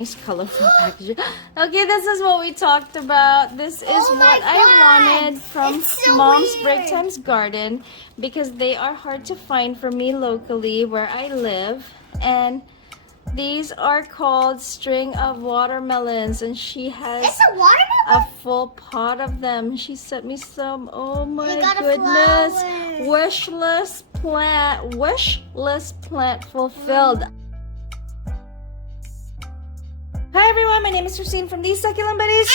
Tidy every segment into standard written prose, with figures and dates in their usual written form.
Nice colorful packaging. Okay, this is what we talked about. This is what I wanted from Mom's Breaktime's garden because they are hard to find for me locally where I live. And these are called string of watermelons, and she has a full pot of them. She sent me some. Oh my goodness. Wishless plant fulfilled. Hi everyone, my name is Christine from these Succulent Buddies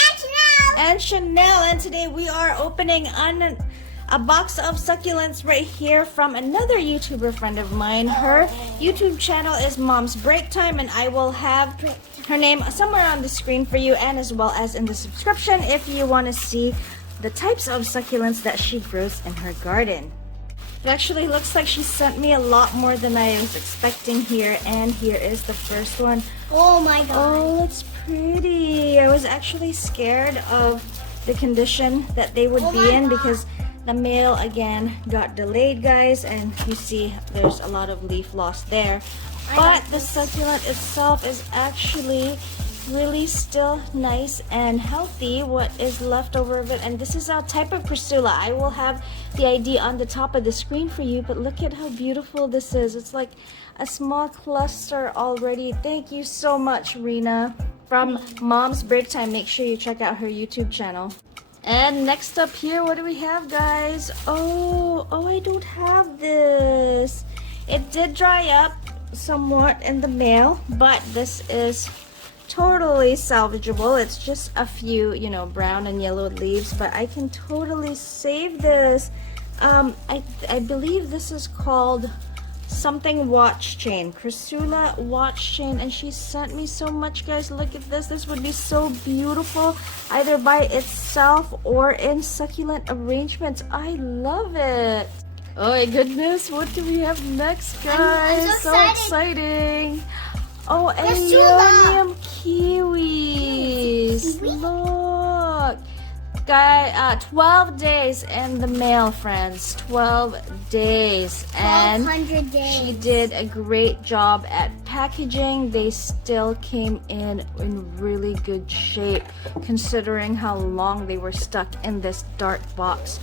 and Chanel, and today we are opening a box of succulents right here from another YouTuber friend of mine. Her YouTube channel is Mom's Breaktime, and I will have her name somewhere on the screen for you, and as well as in the description if you want to see the types of succulents that she grows in her garden. It actually looks like she sent me a lot more than I was expecting here, and here is the first one. Oh my god. Oh, it's pretty. I was actually scared of the condition that they would be in because the mail again got delayed, guys, and you see there's a lot of leaf loss there. But the succulent itself is actually really still nice and healthy, what is left over of it. And this is a type of Chrysula. I will have the ID on the top of the screen for you, but look at how beautiful this is. It's like a small cluster already. Thank you so much, Reena from Mom's Breaktime. Make sure you check out her YouTube channel. And next up here, what do we have, guys? Oh, I don't have this. It did dry up somewhat in the mail, but this is totally salvageable. It's just a few, brown and yellowed leaves, but I can totally save this. I believe this is called something watch chain, Chrysula watch chain, and she sent me so much, guys. Look at this. This would be so beautiful either by itself or in succulent arrangements. I love it. Oh my goodness, what do we have next, guys? I'm so exciting. Oh, Aeonium kiwis. Look. Guys, 12 days in the mail, friends. 12 days. And 1200 days. She did a great job at packaging. They still came in really good shape considering how long they were stuck in this dark box.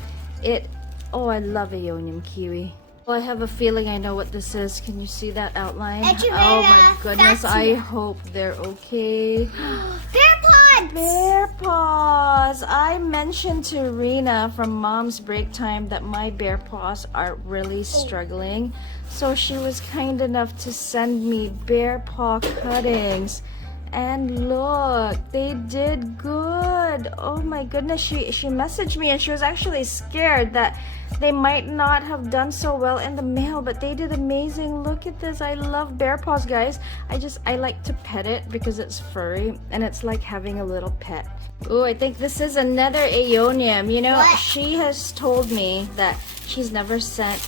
Oh, I love Aeonium kiwi. Well, I have a feeling I know what this is. Can you see that outline? Echeveria, oh my goodness, I hope they're okay. Bear paws! Bear paws! I mentioned to Reena from Mom's Breaktime that my bear paws are really struggling. So she was kind enough to send me bear paw cuttings. And look, they did good. Oh my goodness, she messaged me and she was actually scared that they might not have done so well in the mail, but they did amazing. Look at this. I love bear paws, guys. I like to pet it because it's furry and it's like having a little pet. Oh, I think this is another Aeonium. She has told me that she's never sent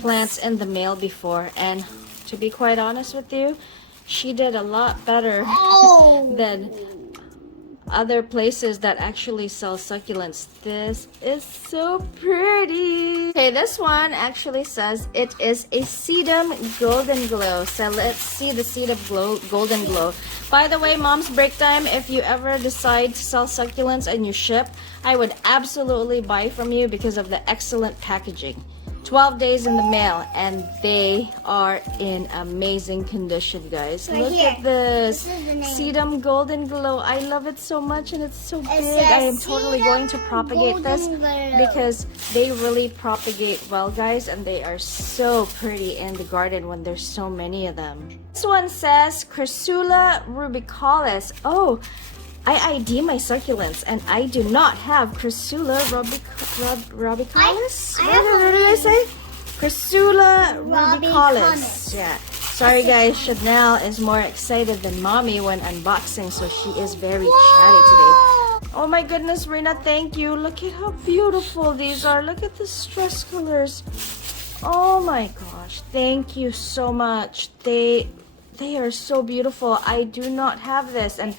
plants in the mail before, and to be quite honest with you, she did a lot better than other places that actually sell succulents. This is so pretty. Okay, this one actually says it is a Sedum Golden Glow. So let's see the Sedum Golden Glow. By the way, Mom's Breaktime, if you ever decide to sell succulents and you ship, I would absolutely buy from you because of the excellent packaging. 12 days in the mail, and they are in amazing condition, guys. Look at this. Sedum Golden Glow. I love it so much, and it's so big. I am totally going to propagate this because they really propagate well, guys, and they are so pretty in the garden when there's so many of them. This one says Chrysula rubicollis. Oh, I ID my succulents, and I do not have Chrysula rubicollis. What did I say? Chrysula rubicollis. Yeah. Sorry, guys. Chanel is more excited than Mommy when unboxing, so she is very chatty today. Oh my goodness, Reena, thank you. Look at how beautiful these are. Look at the stress colors. Oh my gosh, thank you so much. They are so beautiful. I do not have this, and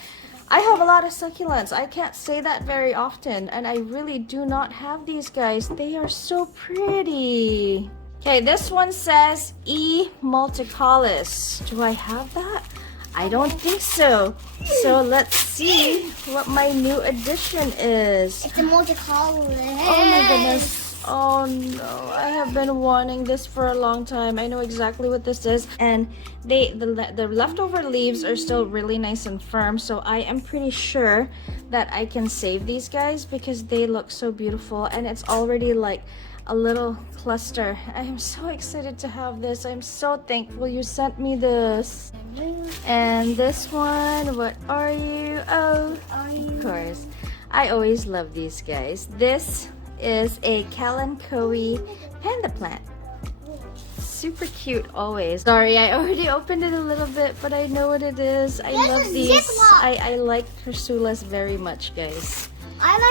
I have a lot of succulents. I can't say that very often, and I really do not have these, guys. They are so pretty. Okay, this one says Multicollis. Do I have that? I don't think so. So let's see what my new addition is. It's a multicollis. Oh my goodness. Oh no, I have been wanting this for a long time. I know exactly what this is, and the leftover leaves are still really nice and firm, so I am pretty sure that I can save these guys because they look so beautiful, and it's already like a little cluster. I am so excited to have this. I'm so thankful you sent me this. And this one, what are you? Oh, of course. I always love these guys. This is a calanco panda plant. Super cute always. Sorry, I already opened it a little bit, but I know what it is. I love these. I like crassulas very much, guys.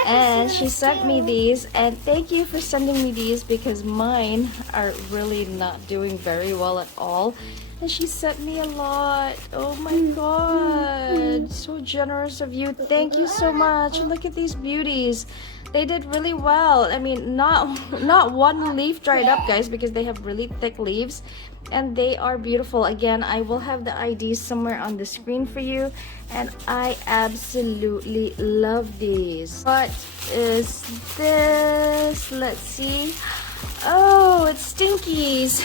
And she sent me these, and thank you for sending me these because mine are really not doing very well at all. And she sent me a lot. Oh my god, so generous of you. Thank you so much. Look at these beauties. They did really well. I mean, not one leaf dried up, guys, because they have really thick leaves, and they are beautiful. Again, I will have the IDs somewhere on the screen for you, and I absolutely love these. What is this? Let's see. Oh, it's Stinkies.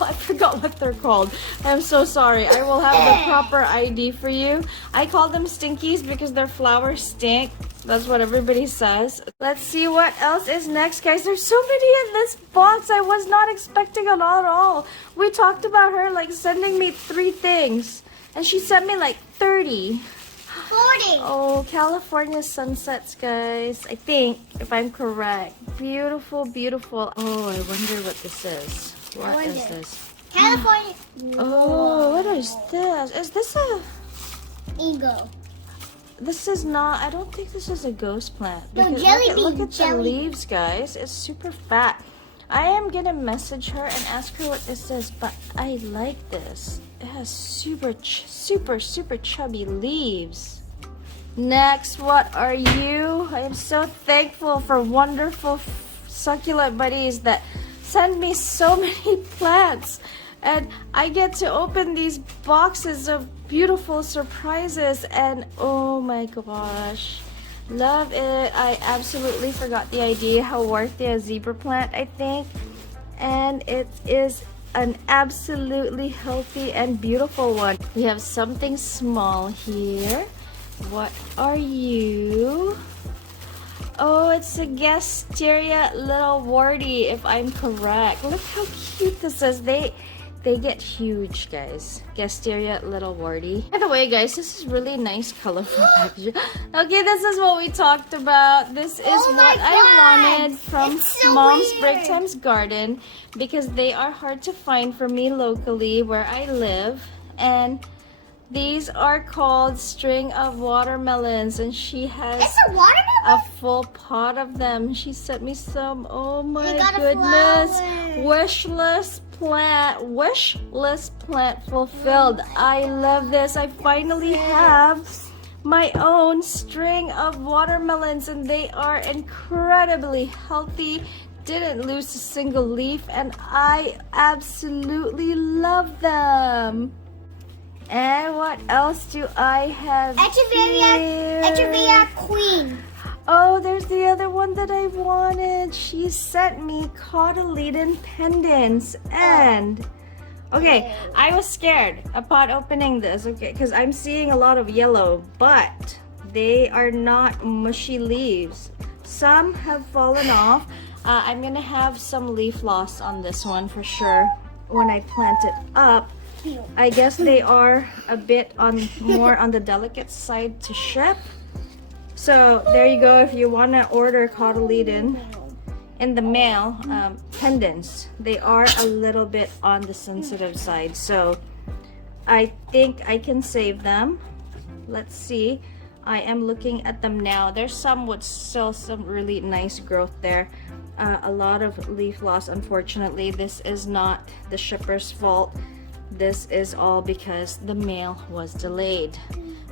I forgot what they're called. I'm so sorry. I will have the proper ID for you. I call them Stinkies because their flowers stink. That's what everybody says. Let's see what else is next, guys. There's so many in this box. I was not expecting a lot at all. We talked about her like sending me 3 things, and she sent me like 30. 40. Oh, California sunsets, guys. I think, if I'm correct. Beautiful, beautiful. Oh, I wonder what this is. What is this? California. Oh, what is this? Is this a... Ego. This is not... I don't think this is a ghost plant. No, Because jelly look bean, at the leaves, guys. It's super fat. I am gonna message her and ask her what this is, but I like this. It has super chubby leaves. Next, what are you? I am so thankful for wonderful succulent buddies that send me so many plants, and I get to open these boxes of beautiful surprises, and oh my gosh, love it. I absolutely forgot the idea. Haworthia zebra plant, I think, and it is an absolutely healthy and beautiful one. We have something small here. What are you? Oh, it's a Gasteria little warty, if I'm correct. Look how cute this is. They get huge, guys. Gasteria little warty. By the way, guys, this is really nice, colorful packaging. Okay, this is what we talked about. This is what I wanted from Mom's Breaktime's garden because they are hard to find for me locally where I live, and these are called string of watermelons, and she has a full pot of them. She sent me some. Oh my goodness. Wishlist plant fulfilled. I love this. I finally have my own string of watermelons, and they are incredibly healthy. Didn't lose a single leaf, and I absolutely love them. And what else do I have here? Echeveria queen. Oh, there's the other one that I wanted. She sent me cotyledon pendants, and okay, I was scared upon opening this, okay, because I'm seeing a lot of yellow, but they are not mushy leaves. Some have fallen off. I'm gonna have some leaf loss on this one for sure when I plant it up. I guess they are a bit more on the delicate side to ship. So there you go. If you want to order cotyledon in the mail, pendants, they are a little bit on the sensitive side. So I think I can save them. Let's see. I am looking at them now. There's some with still some really nice growth there. A lot of leaf loss, unfortunately. This is not the shipper's fault. This is all because the mail was delayed.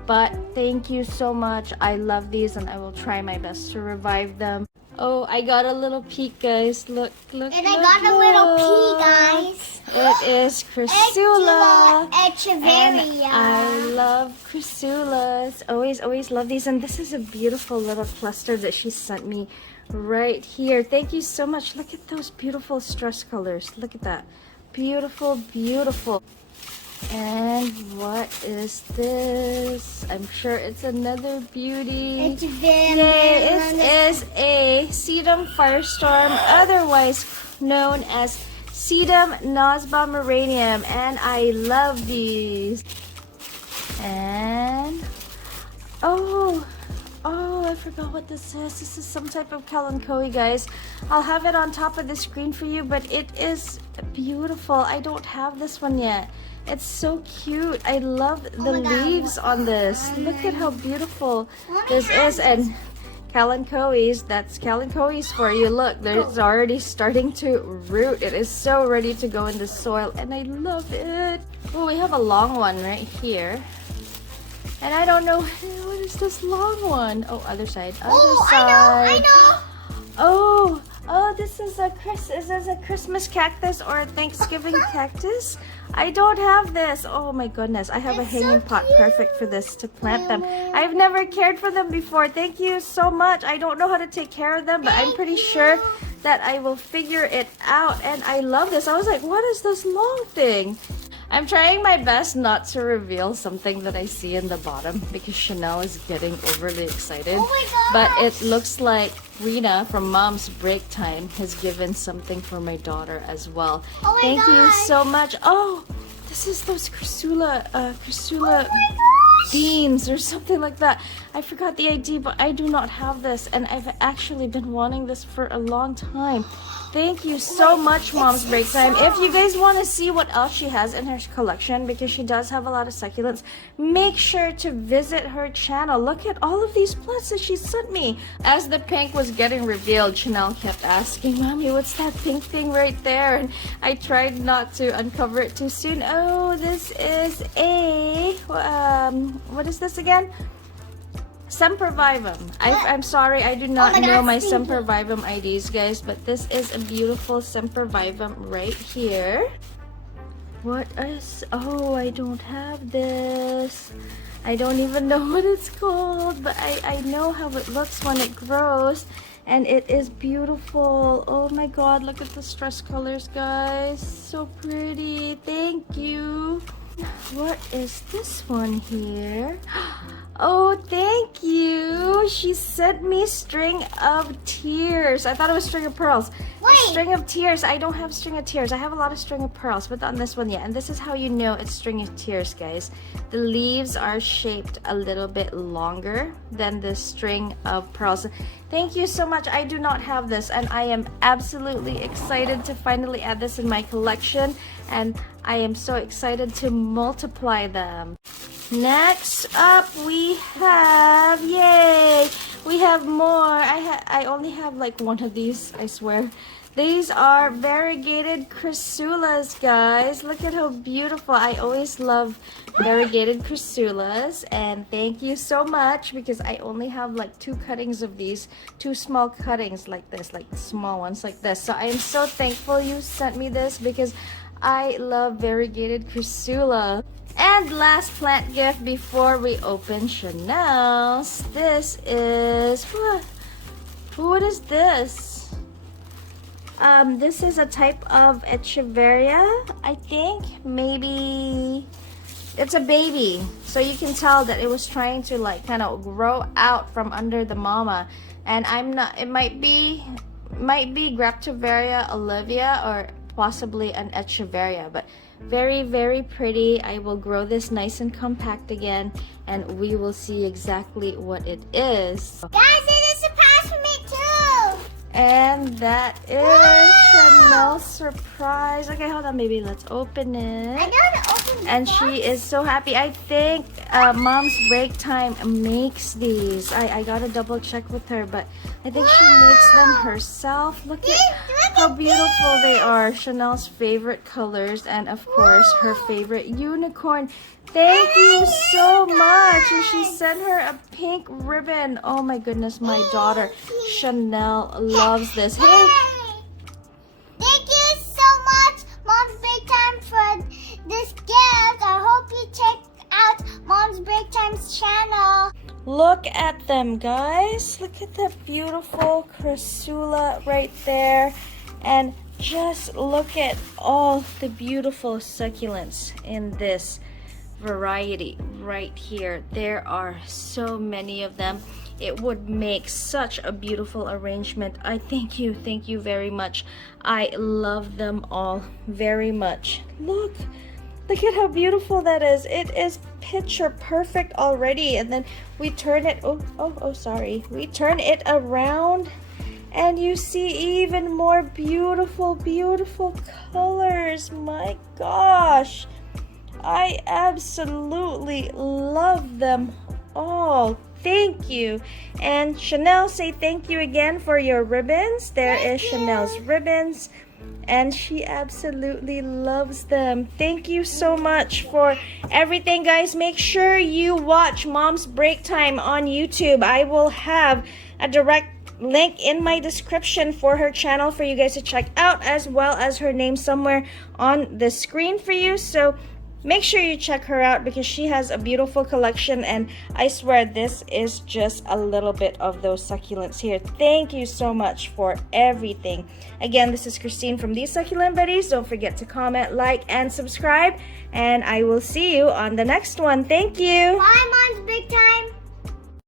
But thank you so much. I love these, and I will try my best to revive them. Oh, I got a little peek, guys. Look, look, And look, I got a little pea, look. guys. It is Chrysula. Echeveria. And I love Chryssulas. Always love these. And this is a beautiful little cluster that she sent me right here. Thank you so much. Look at those beautiful stress colors. Look at that. Beautiful, beautiful. And what is this? I'm sure it's another beauty. Echeveria. Yay, it is a Sedum Firestorm, otherwise known as Sedum Aeonium, and I love these. And I forgot what this is. This is some type of calanco, guys. I'll have it on top of the screen for you, but it is beautiful. I don't have this one yet. It's so cute. I love the leaves on this. Look at how beautiful this is. And calancoes, that's calancoes for you. Look, it's already starting to root. It is so ready to go in the soil, and I love it. Oh, we have a long one right here. And I don't know, what is this long one? Oh, other side. Other side. I know. Oh, this is a Christmas cactus or a Thanksgiving cactus. I don't have this. Oh my goodness. I have a hanging pot perfect for this to plant them. I've never cared for them before. Thank you so much. I don't know how to take care of them, but I'm pretty sure that I will figure it out. And I love this. I was like, what is this long thing? I'm trying my best not to reveal something that I see in the bottom because Chanel is getting overly excited. Oh my gosh. But it looks like Reena from Mom's Breaktime has given something for my daughter as well. Oh my Thank you gosh. so much. Oh, this is those Chrysula beans or something like that. I forgot the ID, but I do not have this, and I've actually been wanting this for a long time. Thank you so much, Mom's Breaktime. If you guys want to see what else she has in her collection, because she does have a lot of succulents, make sure to visit her channel. Look at all of these plants that she sent me. As the pink was getting revealed, Chanel kept asking, Mommy, what's that pink thing right there? And I tried not to uncover it too soon. Oh, this is a, what is this again? Sempervivum. I'm sorry, I do not know my sempervivum IDs, guys, but this is a beautiful sempervivum right here. What is... Oh, I don't have this. I don't even know what it's called, but I know how it looks when it grows, and it is beautiful. Oh my god, look at the stress colors, guys. So pretty. Thank you. What is this one here? Oh, thank you. She sent me string of tears. I thought it was string of pearls. Wait. String of tears. I don't have string of tears. I have a lot of string of pearls, but on this one, yeah. And this is how you know it's string of tears, guys. The leaves are shaped a little bit longer than the string of pearls. Thank you so much. I do not have this, and I am absolutely excited to finally add this in my collection, and I am so excited to multiply them. Next up we have, yay, we have more. I only have like one of these, I swear. These are variegated crassulas, guys. Look at how beautiful. I always love variegated crassulas, and thank you so much, because I only have like 2 cuttings of these, 2 small cuttings like this, like small ones like this. So I am so thankful you sent me this, because I love variegated Chrysula. And last plant gift before we open Chanel's. This is, what is this? This is a type of Echeveria, I think. Maybe it's a baby, so you can tell that it was trying to like kind of grow out from under the mama. And I'm not, it might be Gasteria Olivia, or possibly an Echeveria, but very, very pretty. I will grow this nice and compact again, and we will see exactly what it is. Guys, it is a surprise for me too. And that is Chanel's surprise. Okay, hold on, baby. Let's open it. I gotta open the And box. she is so happy. I think Mom's Breaktime makes these. I gotta double check with her, but I think she makes them herself. Look at how beautiful they are. Chanel's favorite colors, and of course her favorite unicorn. Thank you so much. and she sent her a pink ribbon. Oh my goodness, my daughter Chanel loves this. Hey, Thank you so much, Mom's Breaktime, for this gift. I hope you check out Mom's Breaktime's channel. look at them, guys. Look at that beautiful Chrysula right there. And just look at all the beautiful succulents in this variety right here. There are so many of them. It would make such a beautiful arrangement. I thank you very much. I love them all very much. Look at how beautiful that is. It is picture perfect already. And then we turn it, sorry. We turn it around and you see even more beautiful colors. My gosh. I absolutely love them all. Thank you. And Chanel, say thank you again for your ribbons. There is Chanel's ribbons. And she absolutely loves them. Thank you so much for everything, guys. Make sure you watch Mom's Breaktime on YouTube. I will have a direct link in my description for her channel for you guys to check out, as well as her name somewhere on the screen for you. So make sure you check her out because she has a beautiful collection, and I swear this is just a little bit of those succulents here. Thank you so much for everything. Again, this is Christine from These Succulent Buddies. Don't forget to comment, like, and subscribe, and I will see you on the next one. Thank you. Bye, Mom's Breaktime.